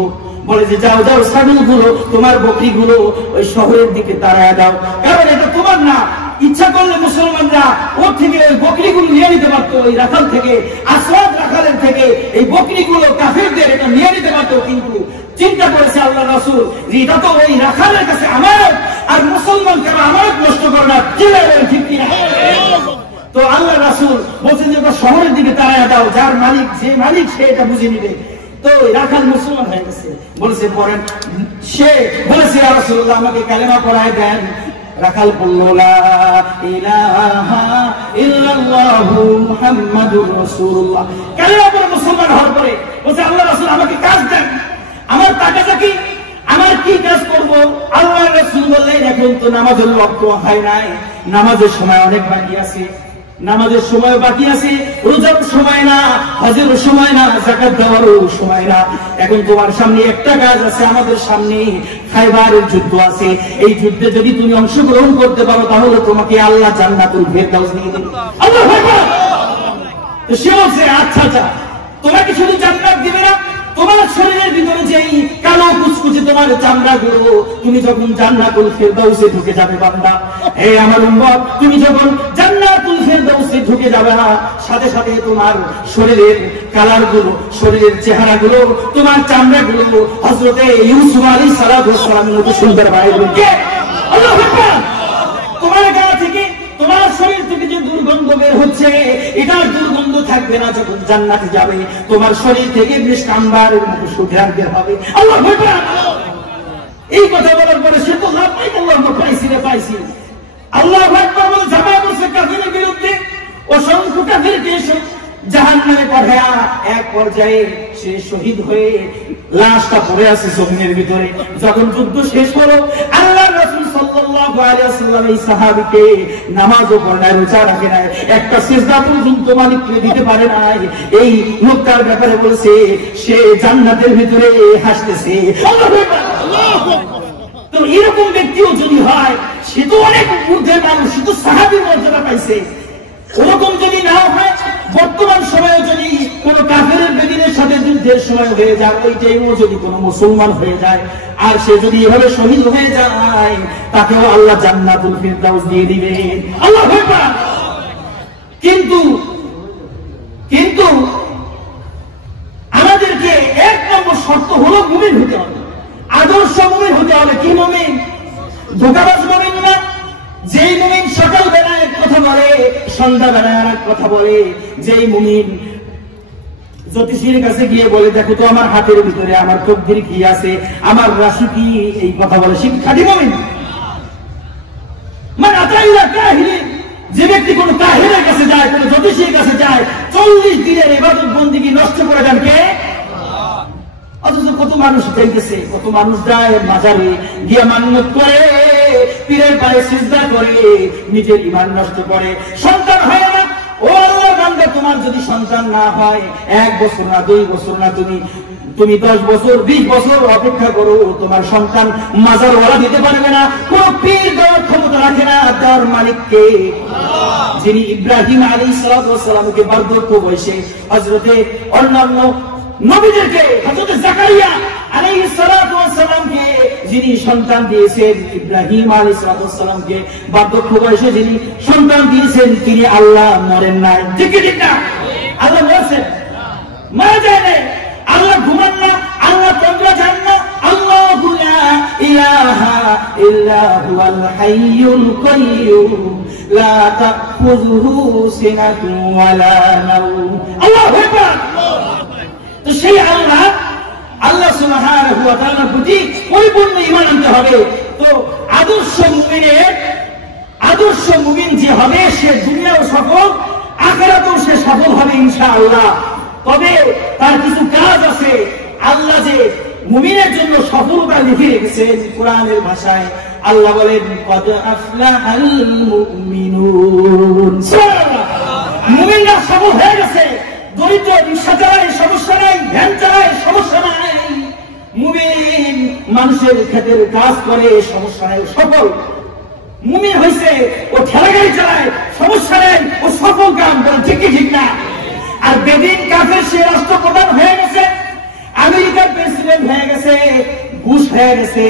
বলে যে যাও যাও, ছাগলগুলো, তোমার বকরিগুলো ওই শহরের দিকে তাড়ায় দাও, কারণ এটা তোমার না। ইচ্ছা করলে মুসলমানরা ওর থেকে ওই বকরিগুলো নিয়ে নিতে পারতো, ওই রাখাল থেকে, আসওয়াদ রাখালের থেকে এই বকরিগুলো কাফেরদের এটা নিয়ে নিতে পারতো। কিন্তু চিন্তা করেছে আল্লাহ রাসূল যে এটা তো ওই রাখালের কাছে আমানত, আর মুসলমান কেন আমানত নষ্ট করে না? ঠিক কিনা? তো আল্লাহ রাসূল বলছেন যে শহরের দিকে তাড়ায় দাও, যার মালিক, যে মালিক সে এটা বুঝে নিবে। তো রাখাল মুসলমান হয়ে গেছে। বলেছে পড়েন, সে বলেছে ইয়া রাসূলুল্লাহ আমাকে কালেমা পড়ায় দেন। রাখাল বলল লা ইলাহা ইল্লাল্লাহু মুহাম্মাদুর রাসূলুল্লাহ। কালেমা পড়ে মুসলমান হওয়ার পরে বলছে আল্লাহ রাসূল আমাকে কাজ দেন, আমার টাকাটা কি, আমার কি কাজ করব? আল্লাহ রাসূল বললেন এখন তো নামাজের ওয়াক্ত হয় নাই, নামাজের সময় অনেক বাকি আছে, নামাজের সময় বাকি আছে, রোজার সময় না, হজের সময় না, যাকাত দেওয়ারও সময় না। এখন তোমার সামনে একটা কাজ আছে, আমাদের সামনে খায়বারের যুদ্ধ আছে। এই যুদ্ধে যদি তুমি অংশগ্রহণ করতে পারো তাহলে তোমাকে আল্লাহ জান্নাতুল ফেরদাউস দিয়ে দেবে। আল্লাহু আকবার। তো সে বলছে আচ্ছা আচ্ছা। তোমাকে শুধু জান্নাত দিবে না, তোমার শরীরের ভিতরে যেই কালো কুচকুচে তোমার চামড়া গুলো, তুমি যখন জান্নাতুল ফেরদাউসে ঢুকে যাবে বান্দা, হে আমার উম্মত, তুমি যখন জান্নাতুল ফেরদাউসে ঢুকে যাবে না, সাথে সাথে তোমার শরীরের কালার গুলো, শরীরের চেহারা গুলো, তোমার চামড়া গুলো হযরতে ইউসুফ আলাইহিস সালামের মতো সুন্দর বাইরে আল্লাহু আকবার। তোমার গা থেকে, তোমার শরীর থেকে যে দুর্গন্ধ বের হচ্ছে, এটার দুর্গন্ধ থাকবে না যখন জান্নাতে যাবে। তোমার শরীর থেকে মিষ্টি আম্বারের মতো সুঘ্রাণ বের হবে। আল্লাহু আকবার। এই কথা বলার পরে সে তো লাভ নাই, আল্লাহ পাইছি রে পাইছি। আল্লাহু আকবার বলে ঝাঁপায় পড়ছে কাফিরের বিরুদ্ধে। অসংখ্য কাফিরকে জাহান্নামে পাঠায়া এক পর্যায়ে সে শহীদ হয়ে লাশটা পড়ে আছে জমিনের ভিতরে। যখন যুদ্ধ শেষ হলো, আল্লাহর রাসূল সাল্লাল্লাহু আলাইহি ওয়াসাল্লাম এই সাহাবীকে নামাজও পড়ে নাই, রোজা রাখে নাই, একটা সিজদা পর্যন্ত মালিককে দিতে পারে নাই। এই লোকটার ব্যাপারে বলছে সে জান্নাতের ভিতরে হাসতেছে। আল্লাহু আকবার। তো এরকম ব্যক্তিও যদি হয়, সে তো অনেক ঊর্ধ্বে মানুষ, সে তো সাহাবীর মর্যাদা পাইছে। ওরকম যদি না হয়, বর্তমান সময়ে যদি কোন কাফেরের বেদিনের সাথে যুদ্ধের সময় হয়ে যায়, ওই টাইমও যদি কোন মুসলমান হয়ে যায়, আর সে যদি এভাবে শহীদ হয়ে যায়, তাকেও আল্লাহ জান্নাতুল ফিরদাউস দিয়ে দিবেন। আল্লাহু আকবার। কিন্তু আমাদেরকে এক নম্বর শর্ত হলো মুমিন হতে হবে, আদর্শ মুমিন হতে হবে। কি মুমিন? ধোঁকাবাজ মুমিন না। যেই মুমিন সকালবেলা এক কথা বলে, সন্ধ্যাবেলা আর এক কথা বলে। যেই মুমিন জ্যোতিষীর কাছে গিয়ে বলে, দেখো তো আমার হাতের ভিতরে আমার তকদির কি আছে, আমার রাশি কি, এই কথা বলে, সে খাঁটি মুমিন। মানে আতাইলা কাহিনী, যে ব্যক্তি কোন কাহিনীর কাছে যায়, কোন জ্যোতিষীর কাছে যায়, 40 দিনের ইবাদত বন্দেগী নষ্ট করে দেন কে? অথচ কত মানুষ দেখতেছে, কত মানুষ যায় মাজারে গিয়া মান্নত করে, পীরের পায়ে সিজদা করে, নিজের ঈমান নষ্ট করে, সন্তান হয় না। ও আল্লাহর বান্দা, তোমার যদি সন্তান না হয়, 1 বছর না, 2 বছর না, তুমি 10 বছর 20 বছর অপেক্ষা করো, তোমার সন্তান মাজার ওরা দিতে পারবে না। কোন পীর দেওয়ার ক্ষমতা রাখে না, দেওয়ার মালিককে, যিনি ইব্রাহিম আলাইহিস সালামকে বার্ধক্য বয়সে হযরতে অন্যান্য নবীদেরকে, হযরত জাকারিয়া আলাইহিস সালামকে যিনি সন্তান দিয়েছেন, ইব্রাহিম আলাইহিস সালামকে বার্ধক্য বয়সে যিনি সন্তান দিয়েছেন, তিনি আল্লাহ মরেন নাই। ঠিক না? আল্লাহ বলছেন মারা যায় না, আল্লাহ ঘুমান না, আল্লাহ তন্দ্রা যান না। আল্লাহু লা ইলাহা ইল্লা হুয়াল হাইয়ুল কাইয়্যুম লা তাখুযুহু সিনাতুন ওয়ালা নাওম। আল্লাহু আকবার। তো সেই আল্লাহ সুবহানাহু ওয়া তাআলার প্রতি পরিপূর্ণ ঈমান আনতে হবে। তো আদর্শ মুমিন যে হবে, সে দুনিয়াও সফল, আখিরাতেও সে সফল হবে ইনশাআল্লাহ। তবে তার কিছু কাজ আছে। আল্লাহ যে মুমিনের জন্য সফলতা লিখে রেখেছেন কোরআনের ভাষায়, আল্লাহ বলেন কদ আফলাহাল মুমিনুন। সুবহানাল্লাহ। মুমিনরা সফল হয়ে গেছে। দরিদ্র রিকশা চালায় সমস্যা নাই, ভ্যান চালায় সমস্যা নাই, মুমিন মানুষের ক্ষেতের কাজ করে সমস্যা নাই, সফল মুমিন হয়েছে। ও ঠেলা গাড়ি চালায় সমস্যা নেই, ও সফল কাম করে। ঠিক না? আর বেদিন কাফের সে রাষ্ট্রপ্রধান হয়ে গেছে, আমেরিকার প্রেসিডেন্ট হয়ে গেছে, বুশ হয়ে গেছে,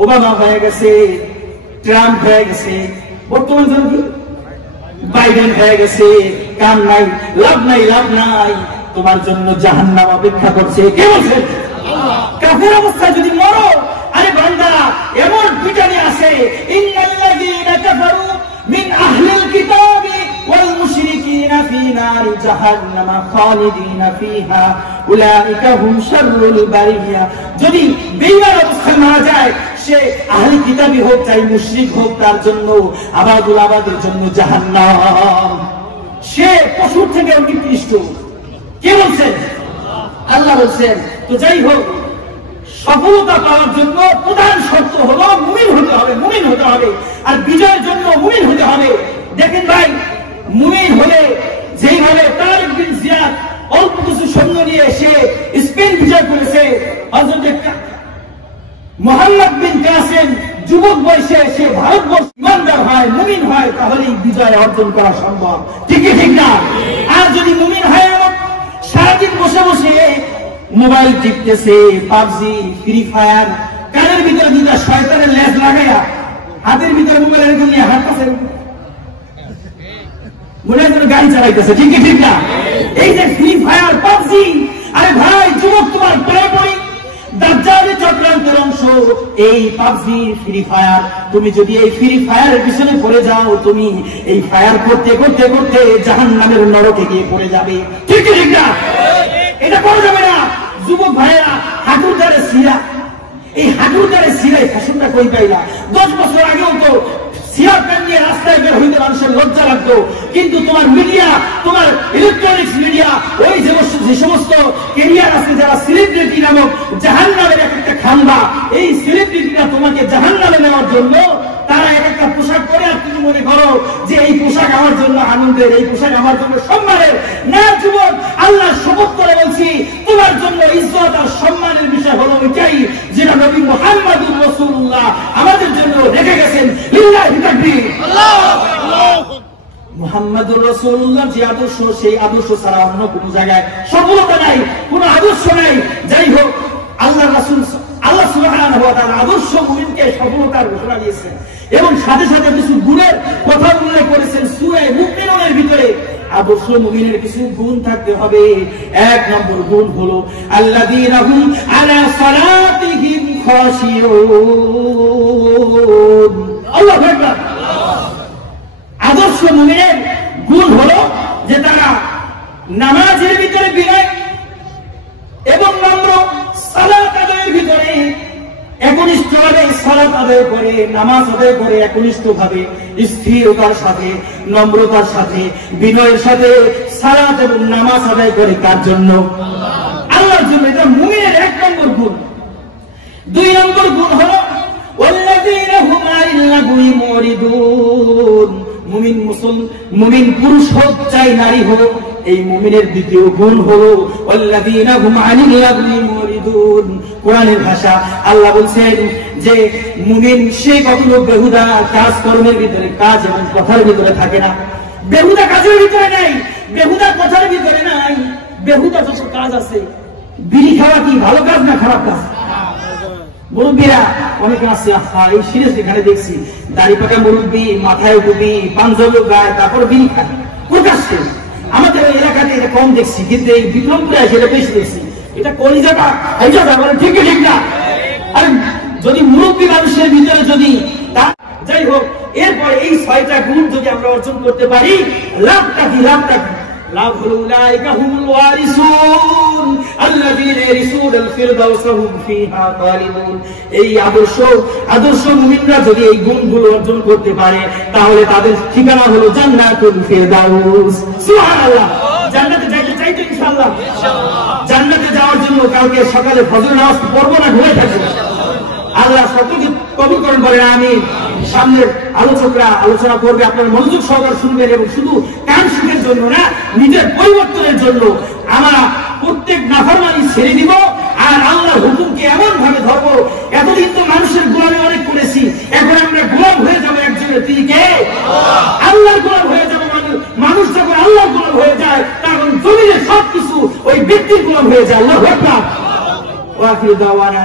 ওবামা হয়ে গেছে, ট্রাম্প হয়ে গেছে, বর্তমান কি বাইডেন হয়ে গেছে। কাম নাই, লাভ নাই, তোমার জন্য জাহান্নাম অপেক্ষা করছে। কে বলছে? কাফের অবস্থায় যদি মরো, আরে বান্দা এমন পিটানি আছে, ইন্নাল্লাযীনা কাফারু মিন আহলিল কিতাবি ওয়াল মুশরিকিনা ফি নারি জাহান্নামা খালিদিনা ফিহা উলাইকা হুম শাররুল বারিয়া। যদি বেঈমান অবস্থায় মারা যায়, সে আহলি কিতাবী হোক চাই মুশরিক হোক, তার জন্য আবাদের জন্য জাহান্নাম। সে পশুর থেকে নিকৃষ্ট। কে বলছেন? আল্লাহ বলছেন। তো যাই হোক, সফলতা পাওয়ার জন্য প্রধান শর্ত হলো মুমিন হতে হবে, আর বিজয়ের জন্য মুমিন হতে হবে। দেখেন ভাই, মুমিন হলে যেইভাবে তারিক বিন জিয়াদ অল্প কিছু সৈন্য নিয়ে সে স্পেন বিজয় করেছে, হযরত মুহাম্মদ বিন কাসেম যুবক বয়সে সে ভারতবর্ষ ইমানদার হয়, মুমিন হয়, তাহলেই বিজয় অর্জন করা সম্ভব। ঠিক না? আর যদি মুমিন হয় মোবাইল টিপতেছে, পাবজি, ফ্রি ফায়ার, কানের ভিতরে দুটা শয়তানের লেজ লাগাইয়া হাতের ভিতরে মোবাইল এরকম নিয়ে হাঁটতেছে, মনে হয় গাড়ি চালাইতেছে। ঠিক ঠিক না? এই যে ফ্রি ফায়ার, পাবজি, আরে ভাই যুবক তোমার পরে পড়ি দাজ্জালের চক্রান্তের অংশ এই পাবজি, ফ্রি ফায়ার। তুমি যদি এই ফ্রি ফায়ারের পিছনে পড়ে যাও, তুমি এই ফায়ার করতে করতে করতে জাহান্নামের নরকে গিয়ে পড়ে যাবে। ঠিক ঠিক না? এটা করা যাবে না। যুবক ভাইয়েরা, হাঁটুর দ্বারে সিরা, এই হাঁটুর দ্বারে সিরাই ফ্যাশনটা কই পাইলা? 10 বছর আগেও তো সিয়ার প্যান্ট নিয়ে রাস্তায় বের হইতে মানুষের লজ্জা লাগতো, কিন্তু তোমার মিডিয়া, তোমার ইলেকট্রনিক্স মিডিয়া, ওই যে সমস্ত ক্যারিয়ার আছে যারা সেলিব্রিটি নামক জাহান্নামের একটা খাম্বা, এই সেলিব্রিটিরা তোমাকে জাহান্নামে নেওয়ার জন্য তারা একটা পোশাক পরে, আর তুমি মনে করো যে এই পোশাক আমার জন্য আনন্দের, এই পোশাক আমার জন্য সম্মানের। না যুবক, আল্লাহ শপথ করে বলছি, তোমার জন্য ইজ্জত আর সম্মানের বিষয় হলো ওইটাই যেটা নবী মুহাম্মদুর রাসূলুল্লাহ আমাদের জন্য রেখে গেছেন। লিল্লাহি তাকবীর। মুহাম্মদুর রাসূলুল্লাহ যে আদর্শ, সেই আদর্শ ছাড়া অন্য কোন জায়গায় সফলতা নাই, কোন আদর্শ নাই। যাই হোক, আল্লাহ রাসূল, আল্লাহ সুবহানাহু ওয়া তাআলা আদর্শ মুমিনকে সফলতার ঘোষণা দিয়েছেন এবং সাথে সাথে কিছু গুণের কথা উল্লেখ করেছেন সূরা মুমিনুনের ভিতরে। আদর্শ মুমিনের কিছু গুণ থাকতে হবে। 1 নম্বর গুণ হলো আল্লাযীনা হুম আলা সালাতিহিম খাশিউন। আল্লাহু আকবার। আদর্শ মুমিনের গুণ হলো যে তারা নামাজের ভিতরে বিনয় এবং নম্র, সালাত আদায়ের ভিতরে একনিষ্ঠভাবে সালাত আদায় করে, নামাজ আদায় করে একনিষ্ঠভাবে, স্থিরতার সাথে, নম্রতার সাথে, বিনয়ের সাথে সালাত এবং নামাজ আদায় করে। কার জন্য? আল্লাহর জন্য। এটা মুমিনের 1 নম্বর গুণ। 2 নম্বর গুণ হলো ওয়াল্লাযীনা হুম আনিল লাগwi মুরিদুন। মুমিন পুরুষ হোক চাই নারী হোক, এই মুমিনের দ্বিতীয় গুণ হলো ওয়াল্লাযীনা হুম আনিল লাগwi মুরিদুন। কোরআনের ভাষা, আল্লাহ বলছেন যে মুমিন সে কখনো বেহুদা কাজ কর্মের ভিতরে, কাজ এবং কথার ভিতরে থাকে না। বেহুদা কাজের ভিতরে নাই, বেহুদা কথার ভিতরে নাই। বেহুদা যত কাজ আছে, বিড়ি খাওয়া কি ভালো কাজ না খারাপ কাজ? মুরব্বীরা অনেকে আছে, এই সিরিয়াস এখানে দেখছি দাড়ি পাকা মুরব্বী, মাথায় টুপি, পাঞ্জাবি গায়ে, তারপর বিড়ি খায় প্রকাশ্যে। আমাদের এলাকাতে এটা কম দেখছি, কিন্তু এই বিক্রমপুরে সেটা বেশি দেখছি। এটা কলিজাটা মানে ঠিক ঠিক না? আর যদি মুরব্বী মানুষের ভিতরে যদি, যাই হোক, এরপরে এই 6টা গুণ যদি আমরা অর্জন করতে পারি, লাভটা কি? লাভটা কি? লাভ হলো উলাইকা হুমুল ওয়ারিসুন আল্লাযীনা ইয়ারিসুনাল ফিরদাউস হুম ফিহা খালিদুন। এই আদর্শ মুমিনরা যদি এই গুণগুলো অর্জন করতে পারে, তাহলে তাদের ঠিকানা হলো জান্নাতুল ফিরদাউস। সুবহানাল্লাহ। জান্নাতে যাইতে চাইতো ইনশাআল্লাহ? জান্নাতে যাওয়ার জন্য কালকে সকালে ফজর নামাজ পড়বো না ঘুরে থাকবো? আল্লাহ সকলকে কবুল করেন, বলেন আমিন। সামনের আলোচকরা আলোচনা করবে, আপনারা মনোযোগ সহকারে শুনবেন এবং শুধু কান সুখের জন্য না, নিজের পরিবর্তনের জন্য আমরা প্রত্যেক নাফরমানি ছেড়ে দিব আর আল্লাহর হুকুমকে এমন ভাবে ধরবো। এতদিন তো মানুষের গোলামি অনেক করেছি, এখন আমরা গোলাম হয়ে যাবো একজনের। তিনি কে? আল্লাহর গোলাম হয়ে যাবো। মানুষ যখন আল্লাহর গোলাম হয়ে যায়, তখন জমিনের সবকিছু ওই ব্যক্তির গোলাম হয়ে যায়। আল্লাহু আকবার। ওয়া আখিরু দাওয়ানা।